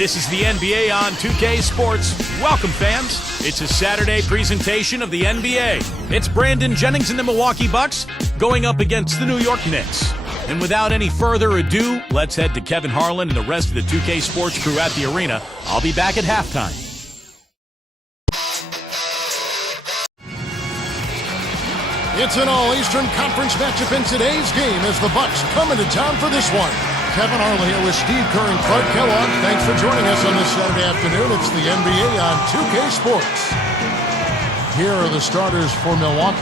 This is the NBA on 2K Sports. Welcome, fans. It's a Saturday presentation of the NBA. It's Brandon Jennings and the Milwaukee Bucks going up against the New York Knicks. And without any further ado, let's head to Kevin Harlan and the rest of the 2K Sports crew at the arena. I'll be back at halftime. It's an all-Eastern Conference matchup in today's game as the Bucks come into town for this one. Kevin Harlan here with Steve Kerr and Clark Kellogg. Thanks for joining us on this Saturday afternoon. It's the NBA on 2K Sports. Here are the starters for Milwaukee.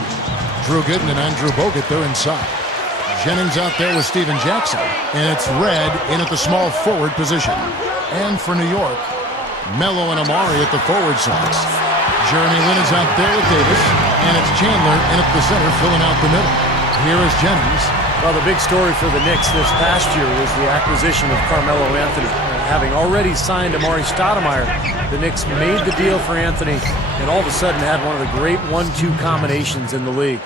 Drew Gooden and Andrew Bogut, they're inside. Jennings out there with Steven Jackson. And it's Red in at the small forward position. And for New York, Melo and Amari at the forward sides. Jeremy Lin is out there with Davis. And it's Chandler in at the center filling out the middle. Here is Jennings. Well, the big story for the Knicks this past year was the acquisition of Carmelo Anthony. Having already signed Amari Stoudemire, the Knicks made the deal for Anthony and all of a sudden had one of the great 1-2 combinations in the league.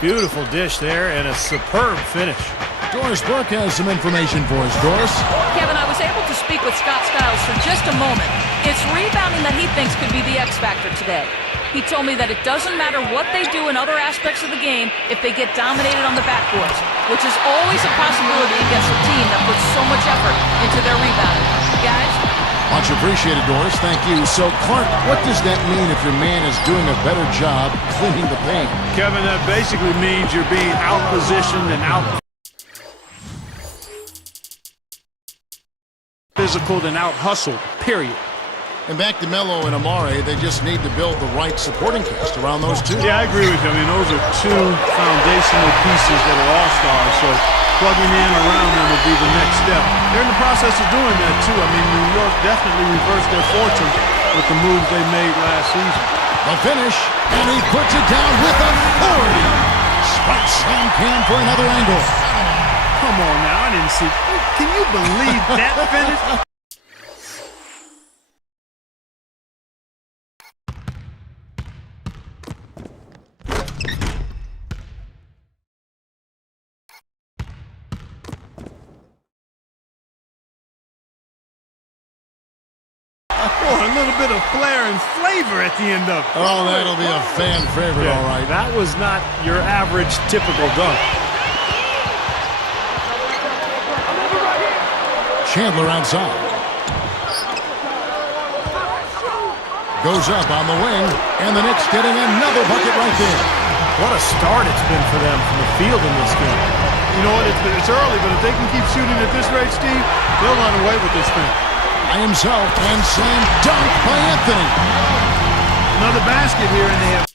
Beautiful dish there and a superb finish. Doris Burke has some information for us. Doris? Kevin, I was able to speak with Scott Skiles for just a moment. It's rebounding that he thinks could be the X factor today. He told me that it doesn't matter what they do in other aspects of the game if they get dominated on the backboards, which is always a possibility against a team that puts so much effort into their rebounding. Guys? Much appreciated, Doris. Thank you. So, Clark, what does that mean if your man is doing a better job cleaning the paint? Kevin, that basically means you're being out-positioned and out-physical and out-hustled, period. And back to Melo and Amari, they just need to build the right supporting cast around those two. Yeah, I agree with you. I mean, those are two foundational pieces that are all-stars, so plugging in around them will be the next step. They're in the process of doing that, too. I mean, New York definitely reversed their fortune with the moves they made last season. The finish, and he puts it down with authority. Spike slam Cam for another angle. Come on now, I didn't see. Can you believe that finish? Oh, a little bit of flair and flavor at the end of it. Oh, that'll be a fan favorite, all right. That was not your average, typical dunk. Chandler outside. Goes up on the wing, and the Knicks getting another bucket right there. What a start it's been for them from the field in this game. You know what, it's early, but if they can keep shooting at this rate, Steve, they'll run away with this thing. By himself, and slam dunk by Anthony. Another basket here, and they have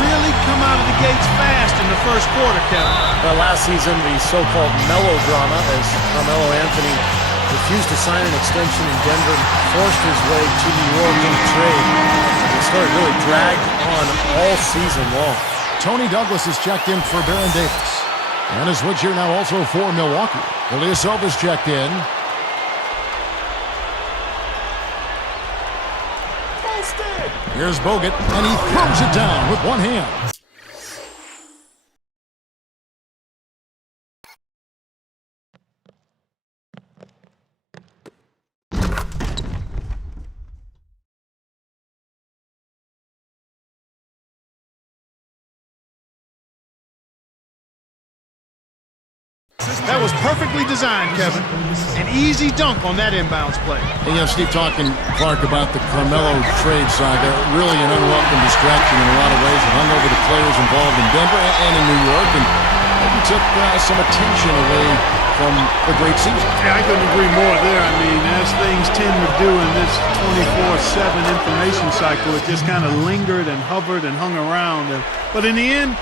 really come out of the gates fast in the first quarter, Kevin. Well, last season, the so-called melodrama as Carmelo Anthony refused to sign an extension in Denver, forced his way to New York in a trade. The story really dragged on all season long. Tony Douglas is checked in for Baron Davis. And a switch here now also for Milwaukee. Ilyasova is checked in. Here's Bogut, and he throws it down with one hand. That was perfectly designed, Kevin. An easy dunk on that inbounds play. And, Steve, talking, Clark, about the Carmelo trade saga, really an unwelcome distraction in a lot of ways. It hung over the players involved in Denver and in New York, and maybe took some attention away from the great season. Yeah, I couldn't agree more there. I mean, as things tend to do in this 24/7 information cycle, it just kind of lingered and hovered and hung around. But in the end,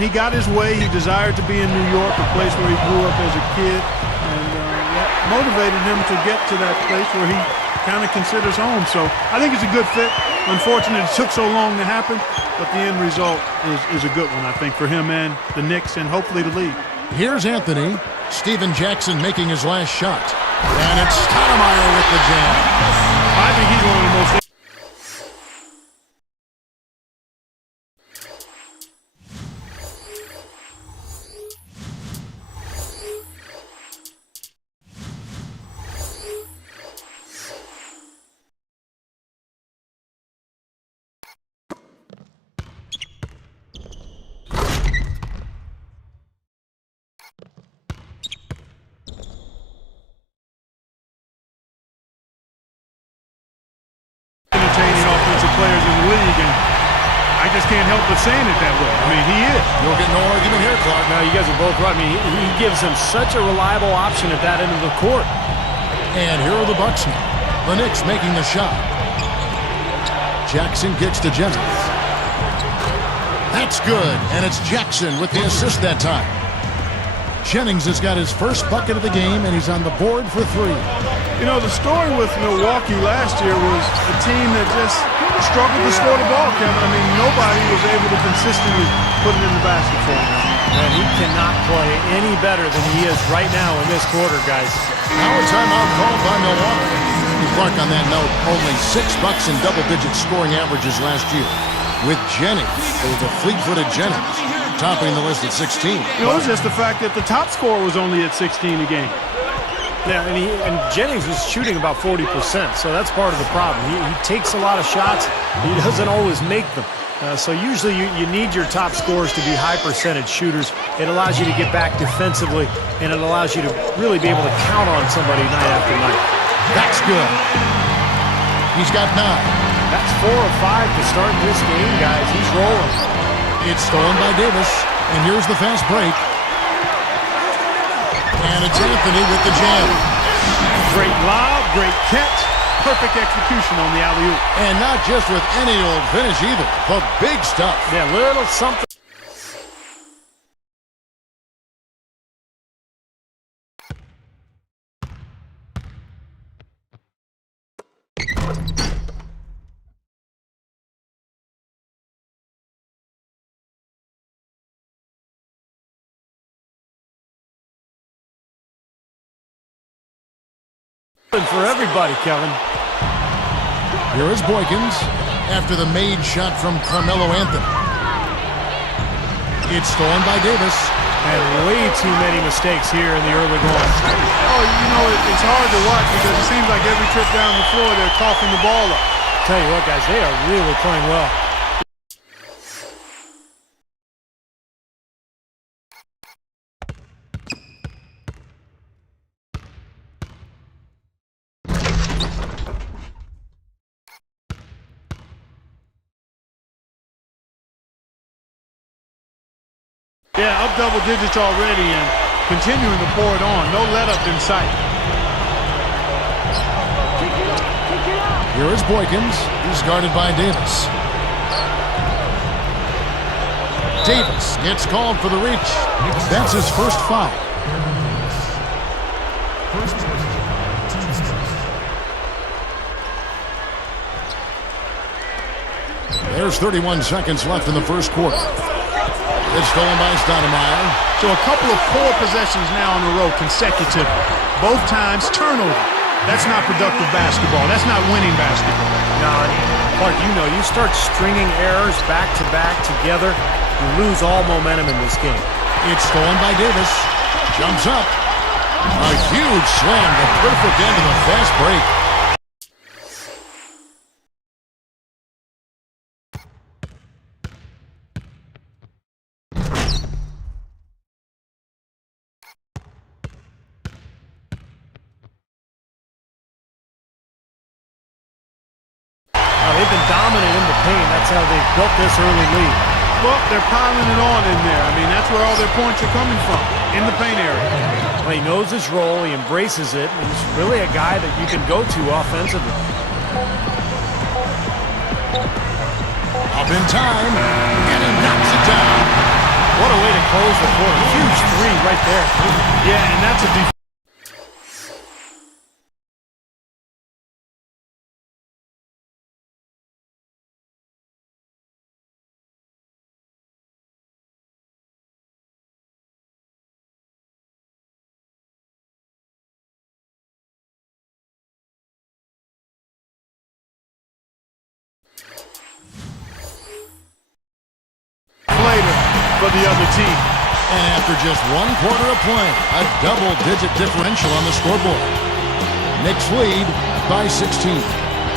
he got his way. He desired to be in New York, a place where he grew up as a kid, and that motivated him to get to that place where he kind of considers home. So I think it's a good fit. Unfortunately, it took so long to happen, but the end result is a good one, I think, for him and the Knicks and hopefully the league. Here's Anthony. Steven Jackson making his last shot. And it's Stoudemire with the jam. I think he's one of the most... entertaining offensive players in the league, and I just can't help but saying it that way. I mean, he is. You'll get no argument here, Clark. Now, you guys are both right. I mean, he gives them such a reliable option at that end of the court. And here are the Bucks now. The Knicks making the shot. Jackson gets to Jennings. That's good, and it's Jackson with the assist that time. Jennings has got his first bucket of the game, and he's on the board for 3. You know, the story with Milwaukee last year was a team that just struggled to score the ball, Kevin. I mean, nobody was able to consistently put it in the basket for him. And he cannot play any better than he is right now in this quarter, guys. Now a timeout called by Milwaukee. Clark, on that note, only 6 Bucks in double-digit scoring averages last year. With Jennings, the fleet-footed Jennings, topping the list at 16. You know, it was just the fact that the top scorer was only at 16 a game. Yeah, and Jennings was shooting about 40%, so that's part of the problem. He takes a lot of shots. He doesn't always make them. So usually you need your top scorers to be high-percentage shooters. It allows you to get back defensively, and it allows you to really be able to count on somebody night after night. That's good. He's got 9. That's 4 or 5 to start this game, guys. He's rolling. It's stolen by Davis, and here's the fast break. And it's Anthony with the jam. Great lob, great catch, perfect execution on the alley-oop. And not just with any old finish either, but big stuff. Yeah, little something. For everybody, Kevin. Here is Boykins after the made shot from Carmelo Anthony. It's stolen by Davis. And way too many mistakes here in the early going. Oh, you know, it's hard to watch because it seems like every trip down the floor they're coughing the ball up. Tell you what, guys, they are really playing well. Yeah, up double digits already and continuing to pour it on. No let-up in sight. Here is Boykins. He's guarded by Davis. Davis gets called for the reach. That's his first foul. There's 31 seconds left in the first quarter. It's stolen by Stoudemire. So a couple of poor possessions now in a row, consecutive. Both times turnover. That's not productive basketball. That's not winning basketball. No, Clark, you know, you start stringing errors back-to-back together, you lose all momentum in this game. It's stolen by Davis. Jumps up. A huge slam, the perfect end of the fast break. They've been dominant in the paint. That's how they built this early lead. Well, they're piling it on in there. I mean, that's where all their points are coming from, in the paint area. Well, he knows his role. He embraces it. He's really a guy that you can go to offensively. Up in time, and he knocks it down. What a way to close the quarter. Huge 3 right there. Yeah, and that's a for the other team. And after just one quarter of play, a double-digit differential on the scoreboard. Knicks lead by 16.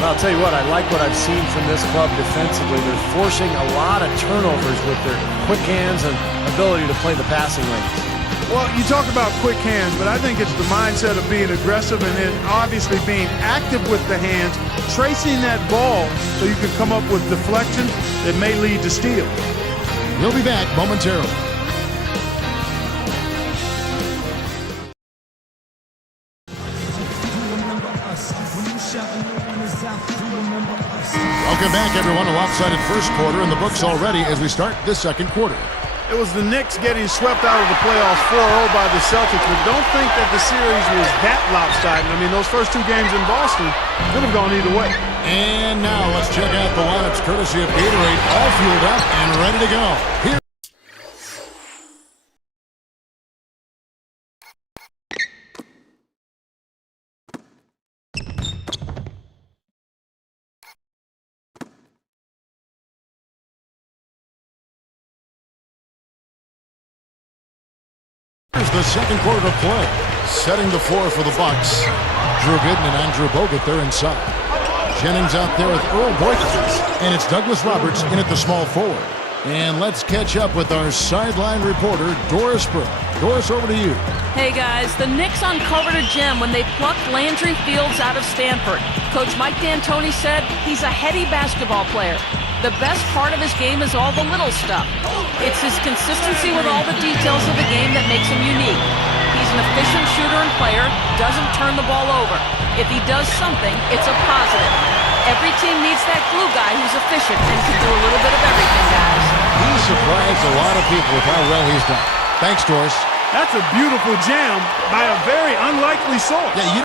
Well, I'll tell you what, I like what I've seen from this club defensively. They're forcing a lot of turnovers with their quick hands and ability to play the passing lanes. Well, you talk about quick hands, but I think it's the mindset of being aggressive and then obviously being active with the hands, tracing that ball so you can come up with deflections that may lead to steals. We'll be back momentarily. Welcome back, everyone. A lopsided first quarter in the books already as we start this second quarter. It was the Knicks getting swept out of the playoffs 4-0 by the Celtics, but don't think that the series was that lopsided. I mean, those first two games in Boston could have gone either way. And now let's check out the lineups courtesy of Gatorade, all fueled up and ready to go. Here. Here's the second quarter of play. Setting the floor for the Bucks. Drew Gooden and Andrew Bogut, they're inside. Jennings out there with Earl Boykin. And it's Douglas Roberts in at the small forward. And let's catch up with our sideline reporter, Doris Burke. Doris, over to you. Hey guys, the Knicks uncovered a gem when they plucked Landry Fields out of Stanford. Coach Mike D'Antoni said he's a heady basketball player. The best part of his game is all the little stuff. It's his consistency with all the details of the game that makes him unique. He's an efficient shooter and player, doesn't turn the ball over. If he does something, it's a positive. Every team needs that glue guy who's efficient and can do a little bit of everything, guys. He's surprised a lot of people with how well he's done. Thanks, Doris. That's a beautiful jam by a very unlikely source. Yeah,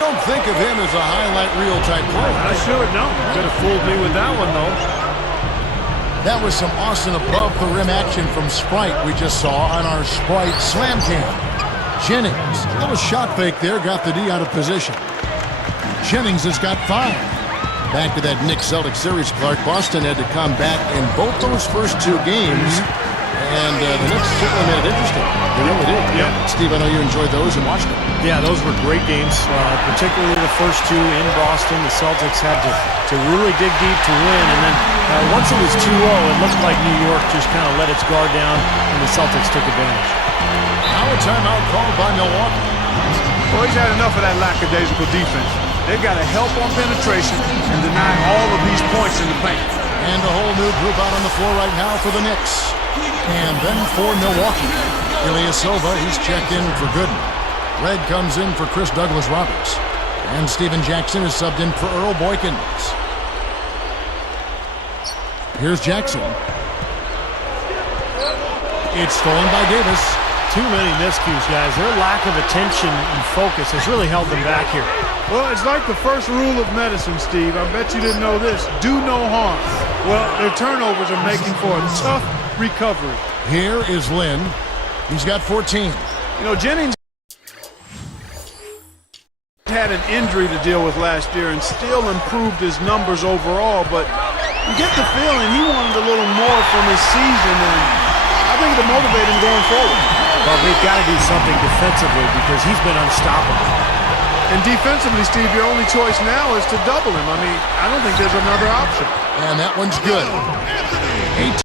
I don't think of him as a highlight reel type player. I sure don't. Could have fooled me with that one, though. That was some awesome above-the-rim action from Sprite we just saw on our Sprite Slam Cam. Jennings, a little shot fake there, got the D out of position. Jennings has got 5. Back to that Knicks Celtics series, Clark. Boston had to come back in both those first 2 games. And the Knicks certainly made it interesting. They really did. Yeah. Steve, I know you enjoyed those and watched them. Yeah, those were great games, particularly the first 2 in Boston. The Celtics had to really dig deep to win, and then once it was 2-0, it looked like New York just kind of let its guard down, and the Celtics took advantage. Now a timeout called by Milwaukee. Well, he's had enough of that lackadaisical defense. They've got to help on penetration and deny all of these points in the paint. And a whole new group out on the floor right now for the Knicks. And then for Milwaukee, Ilyasova, he's checked in for Gooden. Red comes in for Chris Douglas Roberts. And Steven Jackson is subbed in for Earl Boykins. Here's Jackson. It's stolen by Davis. Too many miscues, guys. Their lack of attention and focus has really held them back here. Well, it's like the first rule of medicine, Steve. I bet you didn't know this. Do no harm. Well, their turnovers are making for a tough recovery. Here is Lynn. He's got 14. You know, Jennings had an injury to deal with last year and still improved his numbers overall, but you get the feeling he wanted a little more from his season, and I think it'll motivate him going forward. Well, they've got to do something defensively because he's been unstoppable. And defensively, Steve, your only choice now is to double him. I mean, I don't think there's another option. And that one's good. 8.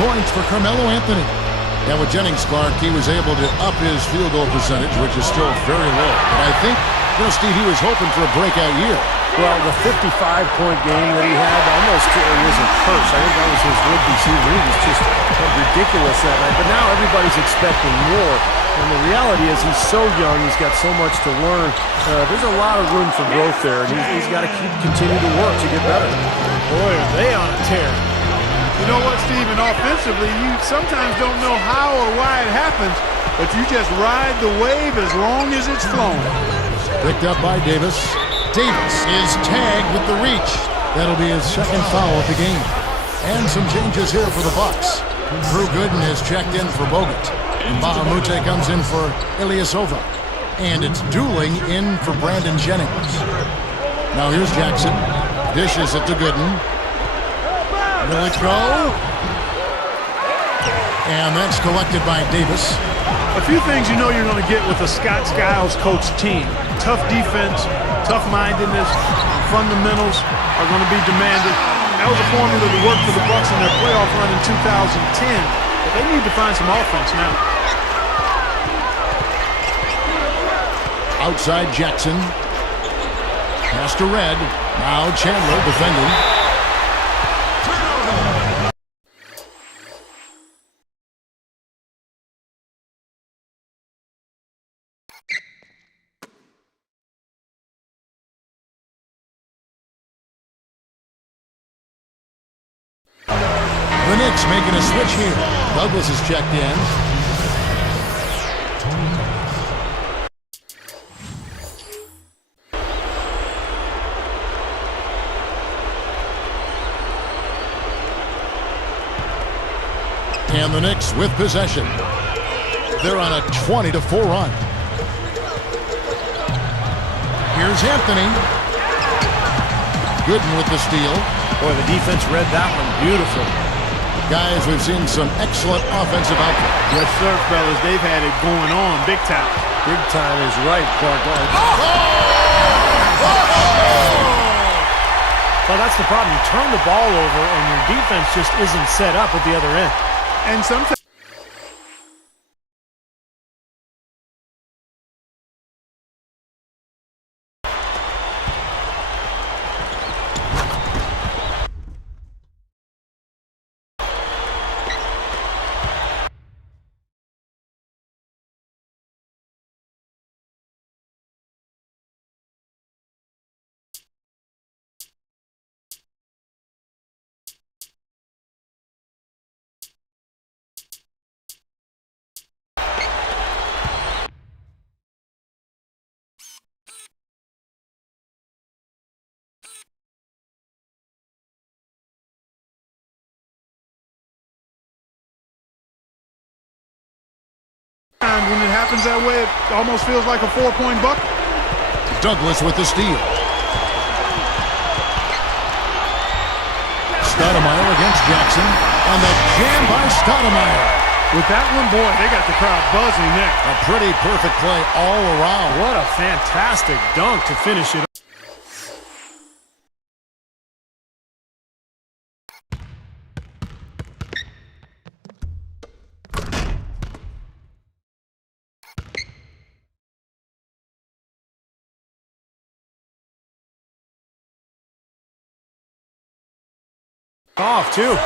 Points for Carmelo Anthony. And with Jennings, Clark, he was able to up his field goal percentage, which is still very low. But I think, Steve, he was hoping for a breakout year. Well, the 55-point game that he had almost was a curse. I think that was his rookie season. He was just ridiculous that night. But now everybody's expecting more. And the reality is he's so young. He's got so much to learn. There's a lot of room for growth there, and he's got to continue to work to get better. Boy, are they on a tear. You know what, Steven? Offensively, you sometimes don't know how or why it happens, but you just ride the wave as long as it's flowing. Picked up by Davis. Davis is tagged with the reach. That'll be his second foul of the game. And some changes here for the Bucks. Drew Gooden has checked in for Bogut. And Bahamute comes in for Ilyasova. And it's Dooling in for Brandon Jennings. Now here's Jackson. Dishes it to Gooden. Will it go? And that's collected by Davis. A few things you know you're going to get with a Scott Skiles coach team. Tough defense, tough-mindedness, fundamentals are going to be demanded. That was a formula that worked for the Bucks in their playoff run in 2010, but they need to find some offense now. Outside Jackson. Pass to Red. Now Chandler defending. The Knicks making a switch here. Douglas is checked in. And the Knicks with possession. They're on a 20-4 run. Here's Anthony. Gooden with the steal. Boy, the defense read that one beautifully. Guys, we've seen some excellent offensive output. Yes, sir, fellas. They've had it going on big time. Big time is right, Clark. Well, that's the problem. You turn the ball over, and your defense just isn't set up at the other end. And sometimes when it happens that way, it almost feels like a 4-point bucket. Douglas with the steal. Stoudemire against Jackson. And the jam by Stoudemire. With that one, boy, they got the crowd buzzing there. A pretty perfect play all around. What a fantastic dunk to finish it. Off, too.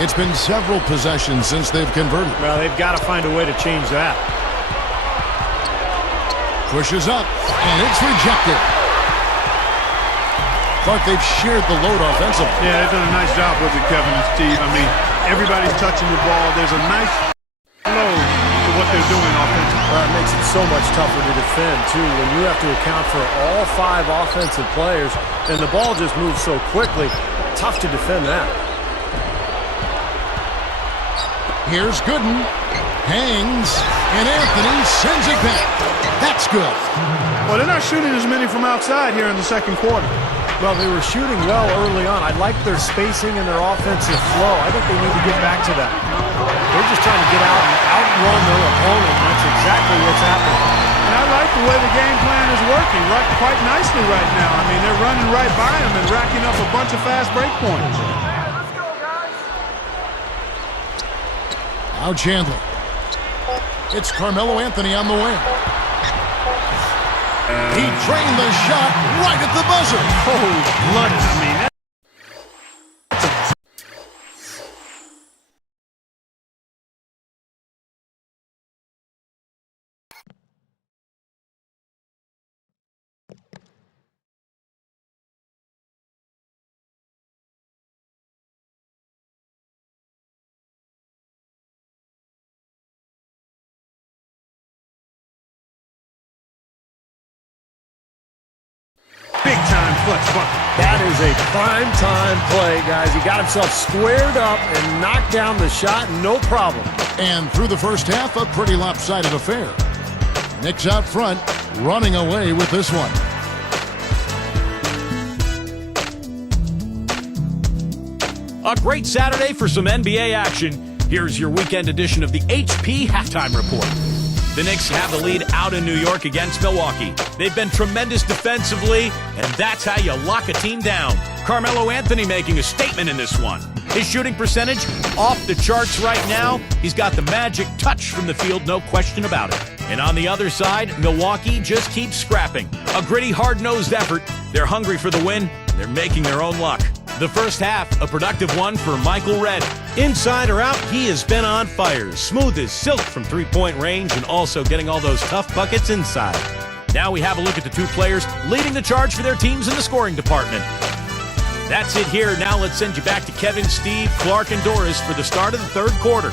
It's been several possessions since they've converted. Well, they've got to find a way to change that. Pushes up, and it's rejected. Clark, they've shared the load offensively. Yeah, they've done a nice job with it, Kevin and Steve. I mean, everybody's touching the ball. There's a nice flow to what they're doing offensively. Well, it makes it so much tougher to defend, too, when you have to account for all 5 offensive players, and the ball just moves so quickly. Tough to defend that. Here's Gooden. Hangs, and Anthony sends it back. That's good. Well, they're not shooting as many from outside here in the second quarter. Well, they were shooting well early on. I like their spacing and their offensive flow. I think they need to get back to that. They're just trying to get out and outrun their opponent. That's exactly what's happening. And I like the way the game plan is working quite nicely right now. I mean, they're running right by him and racking up a bunch of fast break points. Now Chandler. It's Carmelo Anthony on the wing. He drained the shot right at the buzzer. Cold-blooded. I mean, big-time clutch bucket. That is a prime-time play, guys. He got himself squared up and knocked down the shot, no problem. And through the first half, a pretty lopsided affair. Knicks out front, running away with this one. A great Saturday for some NBA action. Here's your weekend edition of the HP Halftime Report. The Knicks have the lead out in New York against Milwaukee. They've been tremendous defensively, and that's how you lock a team down. Carmelo Anthony making a statement in this one. His shooting percentage off the charts right now. He's got the magic touch from the field, no question about it. And on the other side, Milwaukee just keeps scrapping. A gritty, hard-nosed effort. They're hungry for the win. They're making their own luck. The first half, a productive one for Michael Redd. Inside or out, he has been on fire. Smooth as silk from three-point range and also getting all those tough buckets inside. Now we have a look at the two players leading the charge for their teams in the scoring department. That's it here. Now let's send you back to Kevin, Steve, Clark, and Doris for the start of the third quarter.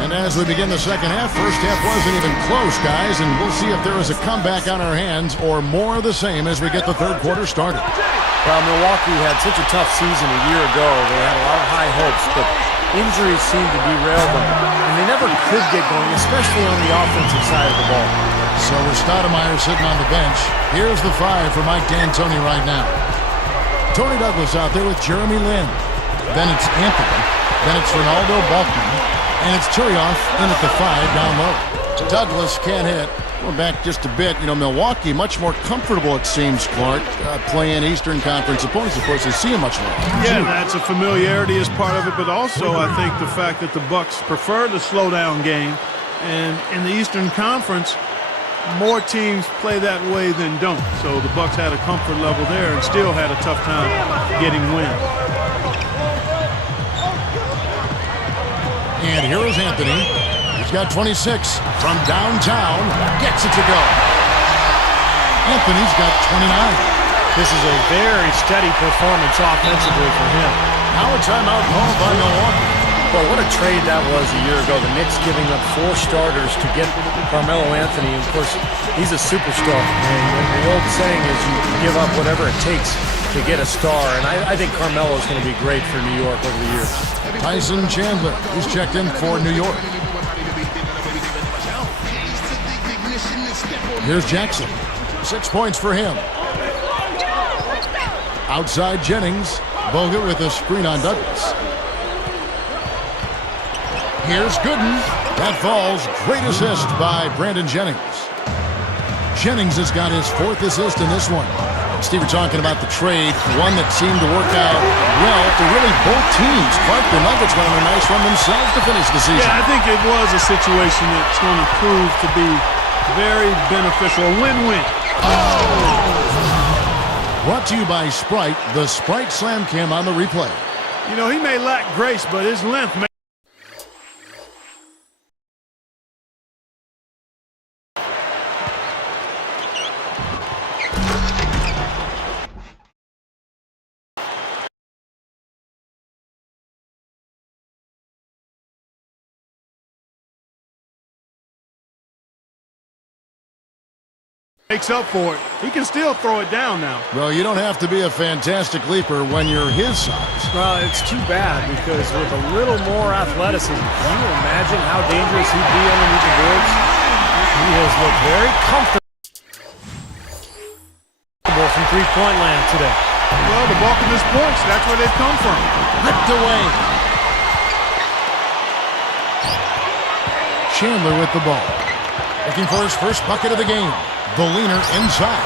And as we begin the second half, first half wasn't even close, guys, and we'll see if there is a comeback on our hands or more of the same as we get the third quarter started. Well, Milwaukee had such a tough season a year ago. They had a lot of high hopes, but injuries seemed to derail them, and they never could get going, especially on the offensive side of the ball. So with Stoudemire sitting on the bench, here's the five for Mike D'Antoni right now. Tony Douglas out there with Jeremy Lin. Then it's Anthony. Then it's Ronaldo Balkman. And it's Turioff in at the five down low. Douglas can't hit. Going back just a bit, Milwaukee much more comfortable, it seems, Clark, playing Eastern Conference opponents. Of course, they see him much more. Yeah, that's a familiarity as part of it, but also I think the fact that the Bucks prefer the slowdown game. And in the Eastern Conference, more teams play that way than don't. So the Bucks had a comfort level there and still had a tough time getting wins. And here is Anthony. He's got 26 from downtown. Gets it to go. Anthony's got 29. This is a very steady performance offensively for him. Now a timeout called by Milwaukee. Well, what a trade that was a year ago. The Knicks giving up 4 starters to get Carmelo Anthony. And of course, he's a superstar. And the old saying is you give up whatever it takes to get a star. And I think Carmelo is going to be great for New York over the years. Tyson Chandler, who's checked in for New York. Here's Jackson. 6 points for him. Outside Jennings. Bogut with a screen on Douglas. Here's Gooden. That falls. Great assist by Brandon Jennings. Jennings has got his 4th assist in this one. Steve, we're talking about the trade, one that seemed to work out well for really both teams. Clark, the Nuggets went on a nice run themselves to finish the season. Yeah, I think it was a situation that's going to prove to be very beneficial, a win-win. Brought to you by Sprite, the Sprite Slam Cam on the replay. He may lack grace, but his length may. Makes up for it. He can still throw it down now. Well, you don't have to be a fantastic leaper when you're his size. Well, it's too bad because with a little more athleticism, can you imagine how dangerous he'd be underneath the boards? He has looked very comfortable from three-point land today. Well, the bulk of his points, that's where they've come from. Ripped away. Chandler with the ball. Looking for his first bucket of the game. The leaner inside.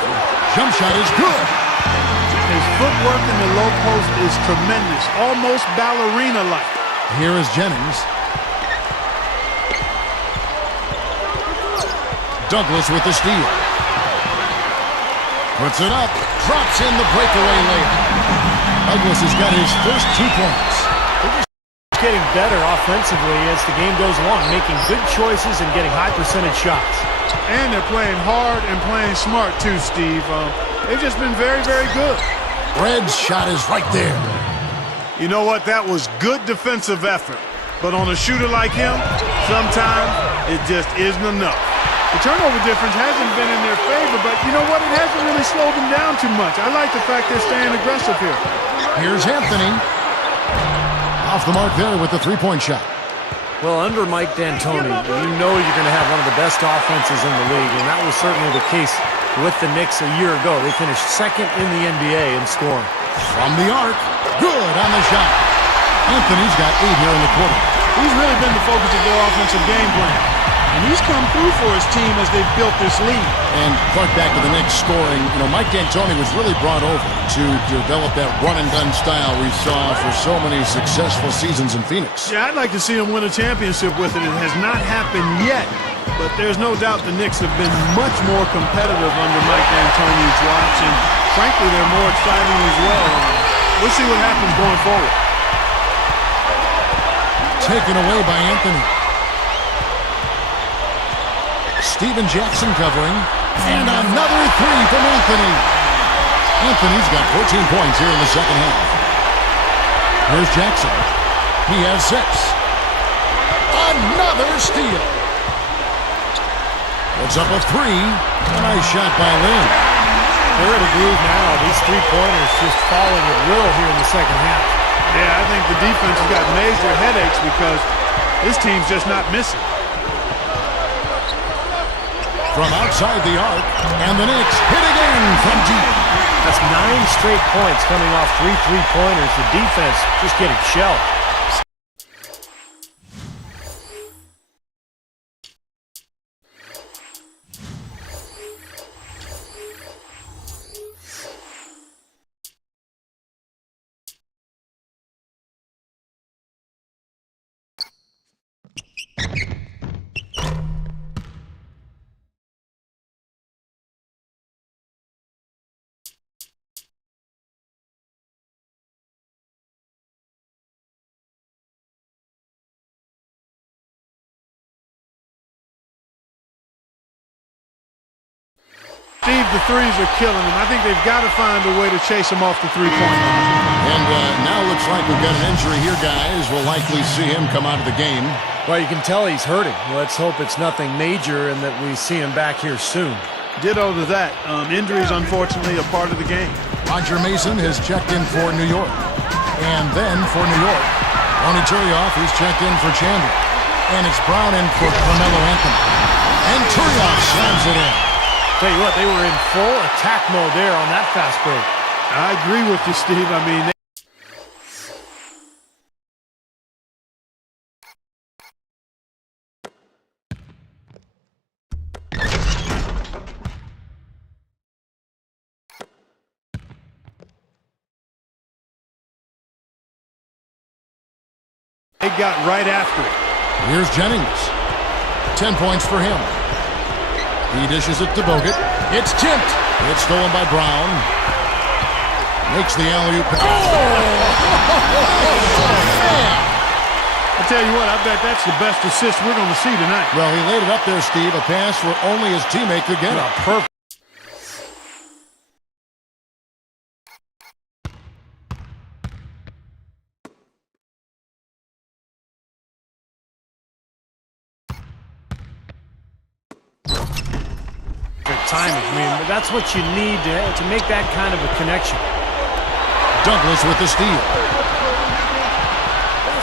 Jump shot is good. His footwork in the low post is tremendous, almost ballerina-like. Here is Jennings. Douglas with the steal. Puts it up. Drops in the breakaway layup. Douglas has got his first 2 points. Getting better offensively as the game goes along, making good choices and getting high percentage shots. And they're playing hard and playing smart too, Steve. They've just been very, very good. Red's shot is right there. You know what? That was good defensive effort. But on a shooter like him, sometimes it just isn't enough. The turnover difference hasn't been in their favor, but you know what? It hasn't really slowed them down too much. I like the fact they're staying aggressive here. Here's Anthony. Off the mark there with the three-point shot. Well, under Mike D'Antoni, you know you're going to have one of the best offenses in the league, and that was certainly the case with the Knicks a year ago. They finished second in the NBA in scoring. From the arc, good on the shot. Anthony's got 8 here in the quarter. He's really been the focus of their offensive game plan. And he's come through for his team as they've built this lead. And Clark, back to the Knicks scoring. You know, Mike D'Antoni was really brought over to develop that run-and-gun style we saw for so many successful seasons in Phoenix. Yeah, I'd like to see him win a championship with it. It has not happened yet. But there's no doubt the Knicks have been much more competitive under Mike D'Antoni's watch. And frankly, they're more exciting as well. We'll see what happens going forward. Taken away by Anthony. Steven Jackson covering. And another three from Anthony. Anthony's got 14 points here in the second half. Here's Jackson. He has 6. Another steal. Puts up a 3. A nice shot by Lin. They're in a groove now. These three-pointers just falling at will here in the second half. Yeah, I think the defense has got major headaches because this team's just not missing. From outside the arc, and the Knicks hit again from deep. That's 9 straight points coming off 3 three-pointers. The defense just getting shelled. Steve, the threes are killing them. I think they've got to find a way to chase them off the three-point line. And now looks like we've got an injury here, guys. We'll likely see him come out of the game. Well, you can tell he's hurting. Let's hope it's nothing major and that we see him back here soon. Ditto to that. Injuries, unfortunately, a part of the game. Roger Mason has checked in for New York. And then for New York, Tony Turioff has checked in for Chandler. And it's Brown in for Carmelo Anthony. And Turioff slams it in. Tell you what, they were in full attack mode there on that fast break. I agree with you, Steve. I mean, they got right after it. Here's Jennings. 10 points for him. He dishes it to Bogut. It's tipped. It's stolen by Brown. Makes the alley-oop. Oh! I tell you what, I bet that's the best assist we're going to see tonight. Well, he laid it up there, Steve. A pass where only his teammate could get it. Perfect. Timing. I mean, that's what you need to make that kind of a connection. Douglas with the steal.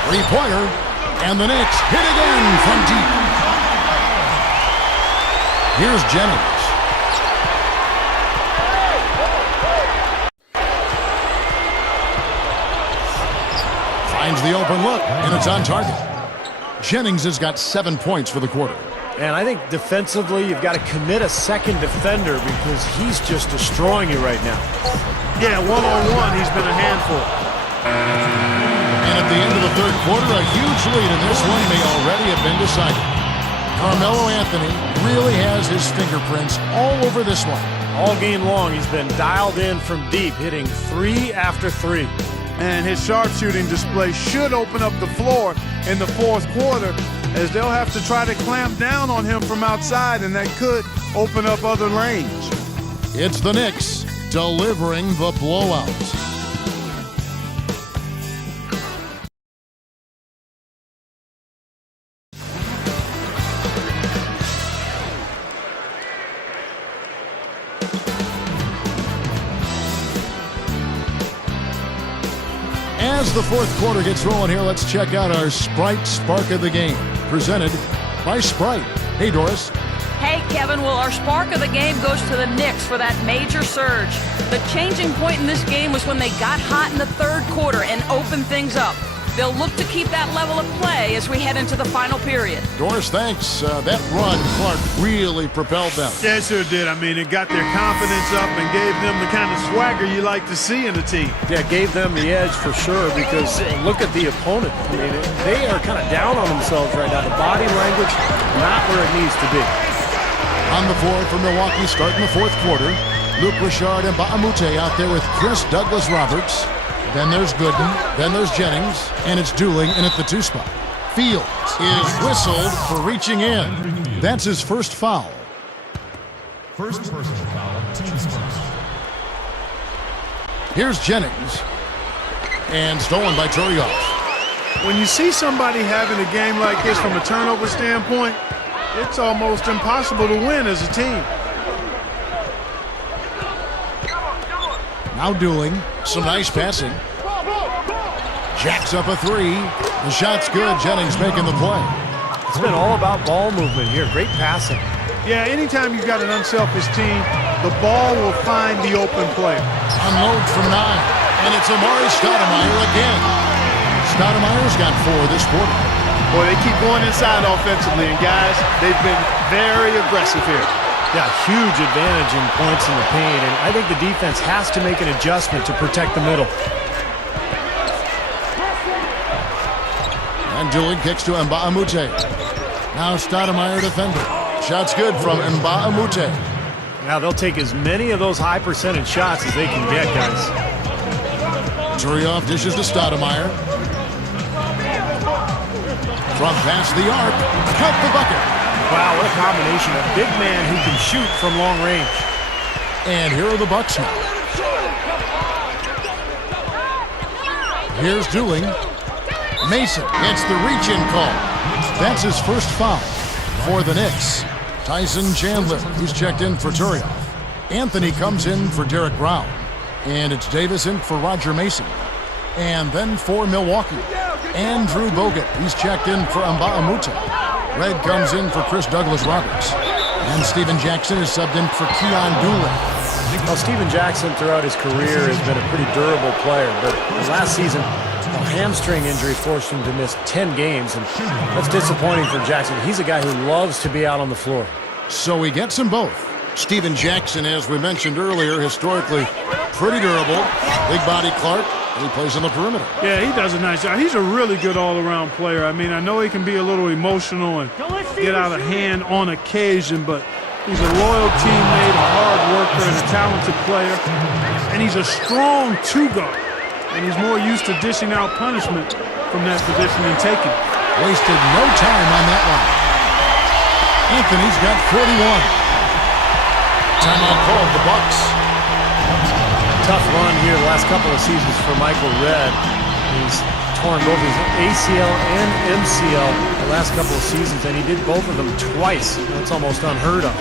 Three-pointer, and the Knicks hit again from deep. Here's Jennings. Finds the open look, and it's on target. Jennings has got 7 points for the quarter. And I think defensively, you've got to commit a second defender because he's just destroying you right now. Yeah, one-on-one, he's been a handful. And at the end of the third quarter, a huge lead in this one may already have been decided. Carmelo Anthony really has his fingerprints all over this one. All game long, he's been dialed in from deep, hitting 3 after 3. And his sharpshooting display should open up the floor in the fourth quarter, as they'll have to try to clamp down on him from outside, and that could open up other lanes. It's the Knicks delivering the blowout. As the fourth quarter gets rolling here, let's check out our Sprite Spark of the Game, presented by Sprite. Hey, Doris. Hey, Kevin. Well, our spark of the game goes to the Knicks for that major surge. The changing point in this game was when they got hot in the third quarter and opened things up. They'll look to keep that level of play as we head into the final period. Doris, thanks. That run, Clark, really propelled them. Yeah, it sure did. I mean, it got their confidence up and gave them the kind of swagger you like to see in a team. Yeah, gave them the edge for sure, because look at the opponent. I mean, they are kind of down on themselves right now. The body language, not where it needs to be. On the floor for Milwaukee, starting the fourth quarter, Luke Richard and Mbah-a-Moute out there with Chris Douglas-Roberts. Then there's Gooden, then there's Jennings, and it's Dooling in at the 2 spot. Fields is whistled for reaching in. That's his first foul. First personal foul, team's first. Here's Jennings, and stolen by Turiaf. When you see somebody having a game like this from a turnover standpoint, it's almost impossible to win as a team. Now Dooling, some nice passing. Jacks up a 3. The shot's good. Jennings making the play. It's been all about ball movement here. Great passing. Yeah, anytime you've got an unselfish team, the ball will find the open player. Unload from 9, and it's Amari Stoudemire again. Stoudemire's got 4 this quarter. Boy, they keep going inside offensively, and guys, they've been very aggressive here. Yeah, huge advantage in points in the paint, and I think the defense has to make an adjustment to protect the middle. And Dooling kicks to Mbah-a-Moute. Now Stoudemire defender. Shot's good from Mbah-a-Moute. Now they'll take as many of those high percentage shots as they can get, guys. Turiaf dishes to Stoudemire. From past the arc. Cut the bucket. Wow, what a combination. A big man who can shoot from long range. And here are the Bucks now. Here's Dooling. Mason gets the reach-in call. That's his first foul for the Knicks. Tyson Chandler, who's checked in for Turiaf. Anthony comes in for Derek Brown. And it's Davis in for Roger Mason. And then for Milwaukee, Andrew Bogut. He's checked in for Mbah-a-Moute. Red comes in for Chris Douglas-Roberts. And Steven Jackson is subbed in for Keon Dooling. Well, Steven Jackson throughout his career has been a pretty durable player, but last season, a hamstring injury forced him to miss 10 games, and that's disappointing for Jackson. He's a guy who loves to be out on the floor. So he gets them both. Steven Jackson, as we mentioned earlier, historically pretty durable. Big body Clark. He plays on the perimeter. Yeah, he does a nice job. He's a really good all-around player. I mean, I know he can be a little emotional and get out of hand on occasion, but he's a loyal teammate, a hard worker, and a talented player. And he's a strong 2-guard. And he's more used to dishing out punishment from that position and taking it. Wasted no time on that one. Anthony's got 41. Timeout called the Bucks. Tough run here the last couple of seasons for Michael Redd. He's torn both his ACL and MCL the last couple of seasons, and he did both of them twice. That's almost unheard of.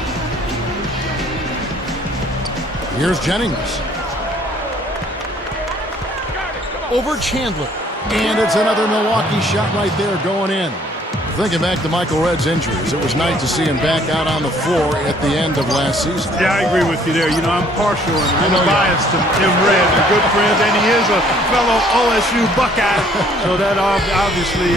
Here's Jennings. Over Chandler. And it's another Milwaukee shot right there going in. Thinking back to Michael Redd's injuries, it was nice to see him back out on the floor at the end of last season. Yeah, I agree with you there. You know, I'm partial and I'm biased to Tim Redd. They're good friends, and he is a fellow OSU Buckeye. So that obviously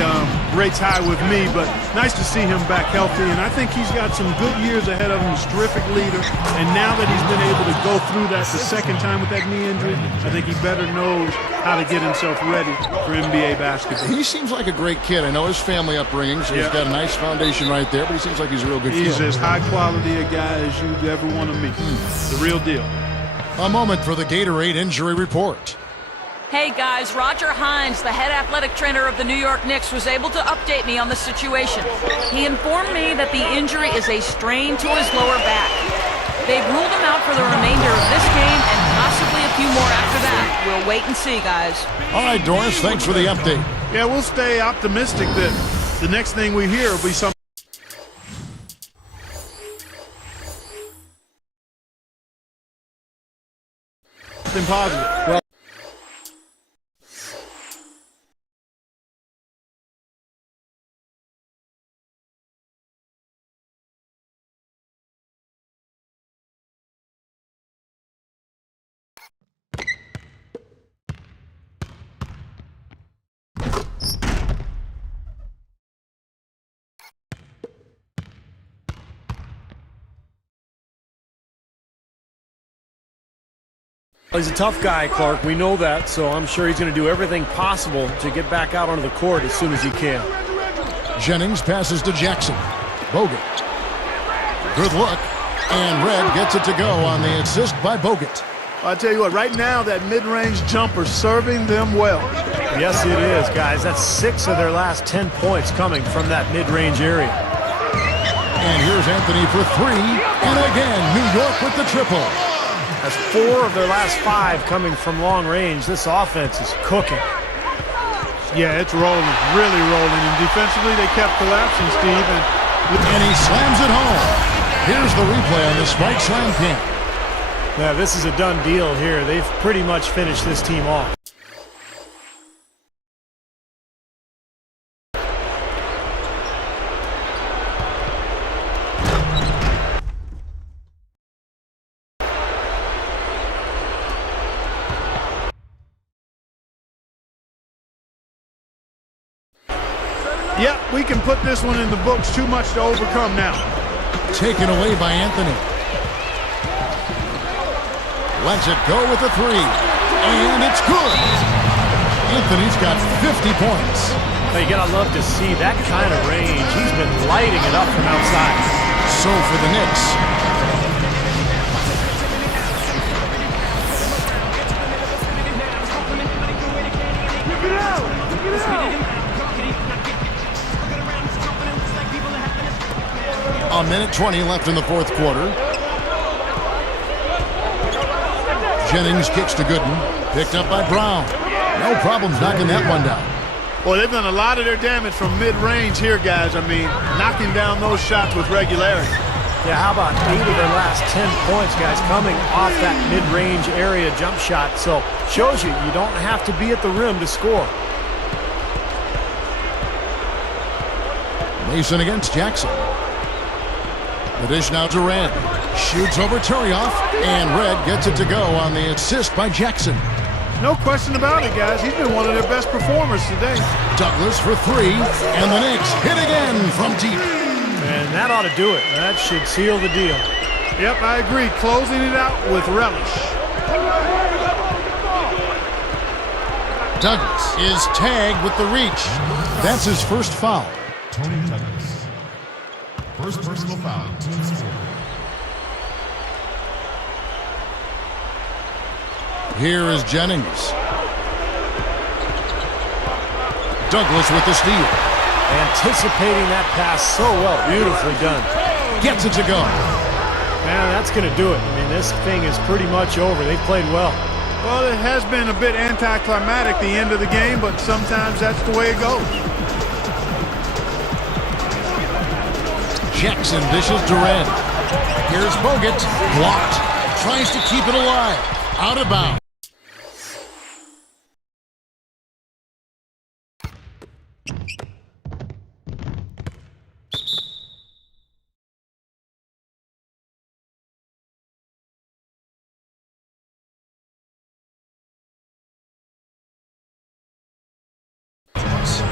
rates high with me, but nice to see him back healthy. And I think he's got some good years ahead of him. He's a terrific leader. And now that he's been able to go through that the second time with that knee injury, I think he better knows how to get himself ready for NBA basketball. He seems like a great kid. I know his family upbringing, so he's got a nice foundation right there, but he seems like he's a real good kid. He's as high quality a guy as you'd ever want to meet. The real deal. A moment for the Gatorade injury report. Hey guys, Roger Hines, the head athletic trainer of the New York Knicks, was able to update me on the situation. He informed me that the injury is a strain to his lower back. They've ruled him out for the remainder of this game and possibly a few more after that. We'll wait and see, guys. All right, Doris, thanks for the update. Yeah, we'll stay optimistic that the next thing we hear will be something positive. Well, he's a tough guy, Clark. We know that, so I'm sure he's going to do everything possible to get back out onto the court as soon as he can. Jennings passes to Jackson. Bogut. Good look. And Red gets it to go on the assist by Bogut. I tell you what, right now that mid-range jumper serving them well. Yes, it is, guys. That's 6 of their last 10 points coming from that mid-range area. And here's Anthony for 3. And again, New York with the triple. That's 4 of their last 5 coming from long range. This offense is cooking. Yeah, it's rolling, really rolling. And defensively, they kept collapsing, Steve. And he slams it home. Here's the replay on the Spike Slam pin. Yeah, this is a done deal here. They've pretty much finished this team off. Yeah, we can put this one in the books. Too much to overcome now. Taken away by Anthony. Lets it go with the 3. And it's good. Anthony's got 50 points. Well, you gotta love to see that kind of range. He's been lighting it up from outside. So for the Knicks, a minute 20 left in the fourth quarter. Jennings kicks to Gooden. Picked up by Brown. No problems knocking that one down. Well, they've done a lot of their damage from mid-range here, guys. I mean, knocking down those shots with regularity. Yeah, how about 8 of their last 10 points, guys, coming off that mid-range area jump shot. So, shows you don't have to be at the rim to score. Mason against Jackson. The dish now to Red. Shoots over Turioff, and Red gets it to go on the assist by Jackson. No question about it, guys. He's been one of their best performers today. Douglas for 3, and the Knicks hit again from deep. And that ought to do it. That should seal the deal. Yep, I agree. Closing it out with relish. Douglas is tagged with the reach. That's his first foul. Tony Douglas. First personal foul, team score. Here is Jennings. Douglas with the steal. Anticipating that pass so well. Beautifully done. Gets it to go. Man, that's going to do it. I mean, this thing is pretty much over. They've played well. Well, it has been a bit anticlimactic the end of the game, but sometimes that's the way it goes. Jackson dishes to Red. Here's Bogut. Blocked. Tries to keep it alive. Out of bounds.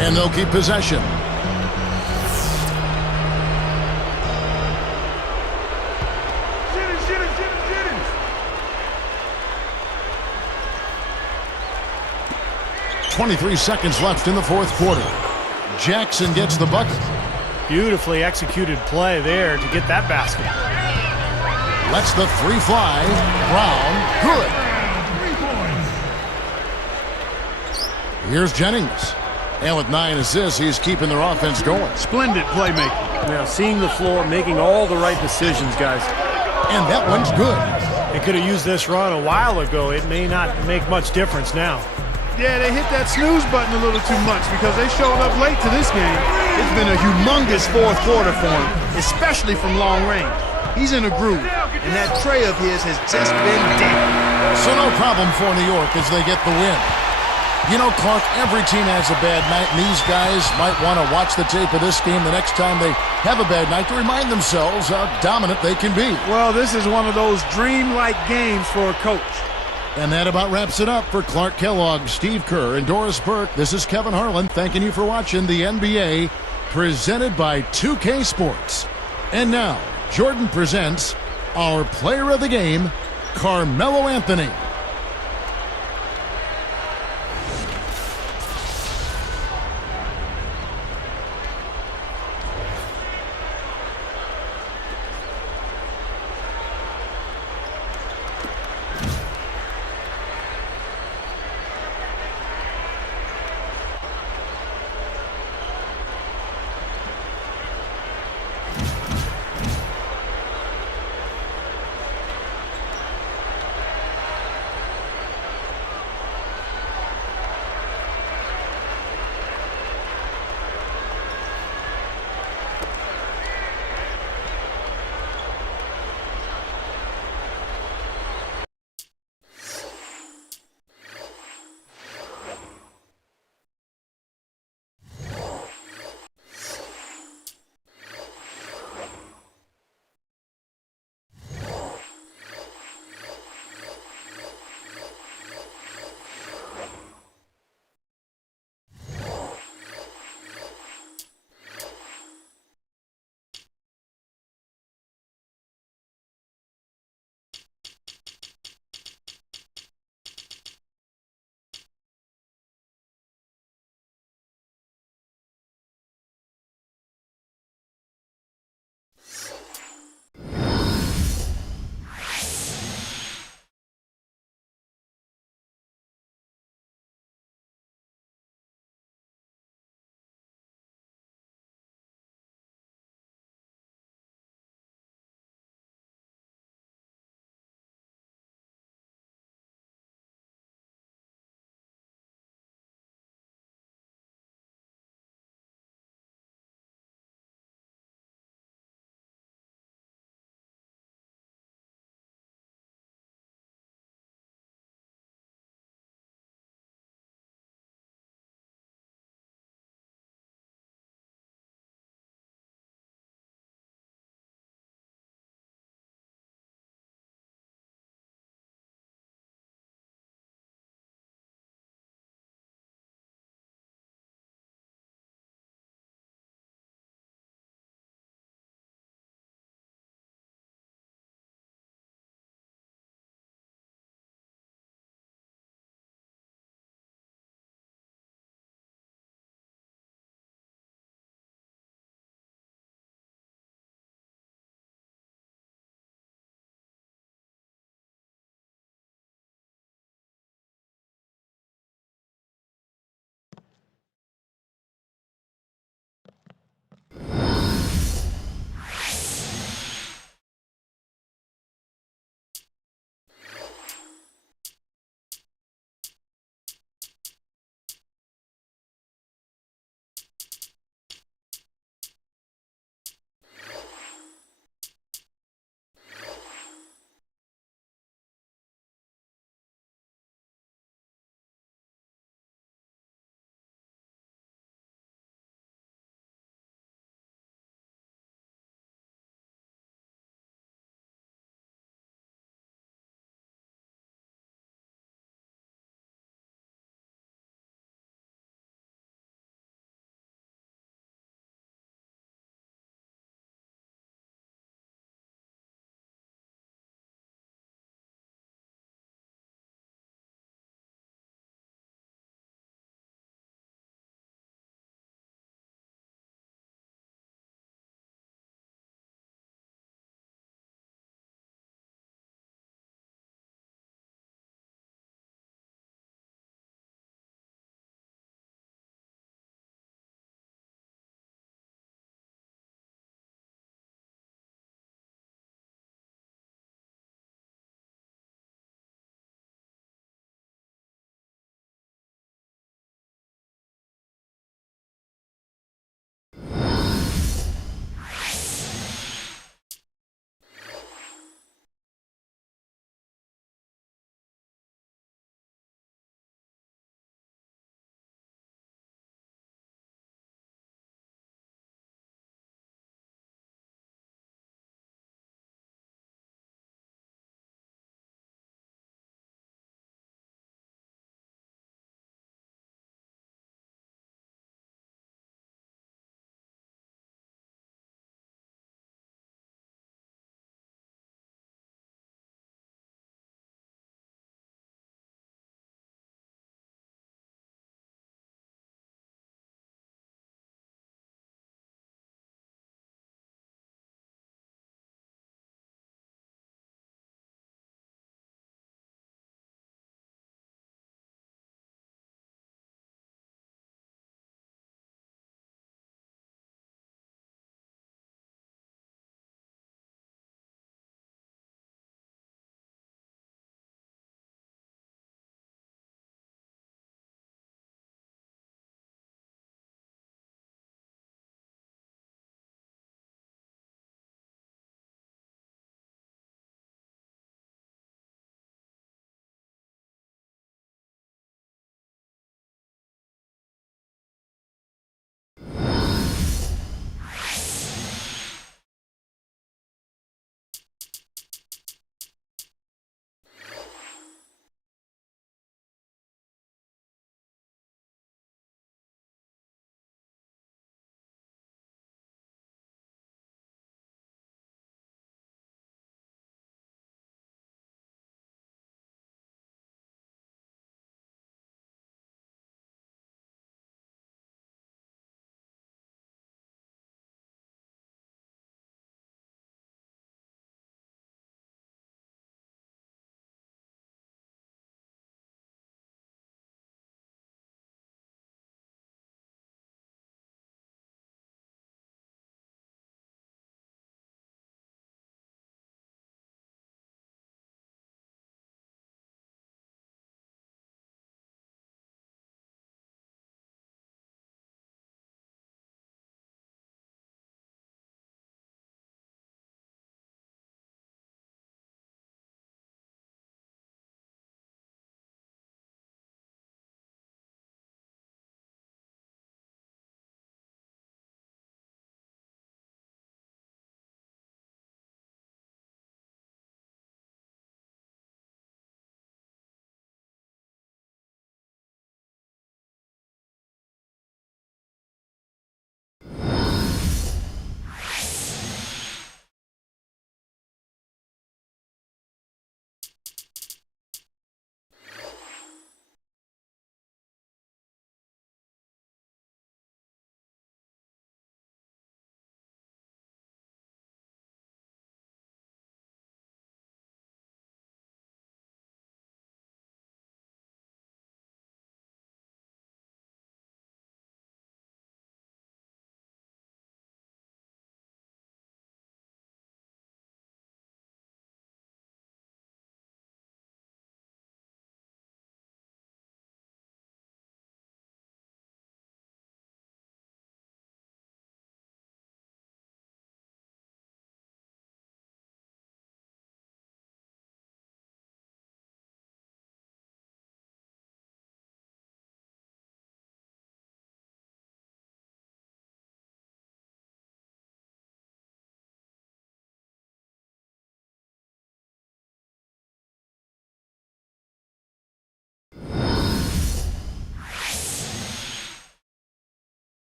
And they'll keep possession. 23 seconds left in the fourth quarter. Jackson gets the bucket. Beautifully executed play there to get that basket. Lets the three fly. Brown, good. Here's Jennings. And with 9 assists, he's keeping their offense going. Splendid playmaking. Now seeing the floor, making all the right decisions, guys. And that one's good. They could have used this run a while ago. It may not make much difference now. Yeah, they hit that snooze button a little too much because they showed up late to this game. It's been a humongous fourth quarter for him, especially from long range. He's in a groove, and that tray of his has just been dead. So no problem for New York as they get the win. You know, Clark, every team has a bad night, and these guys might want to watch the tape of this game the next time they have a bad night to remind themselves how dominant they can be. Well, this is one of those dream-like games for a coach. And that about wraps it up for Clark Kellogg, Steve Kerr, and Doris Burke. This is Kevin Harlan thanking you for watching the NBA presented by 2K Sports. And now, Jordan presents our player of the game, Carmelo Anthony.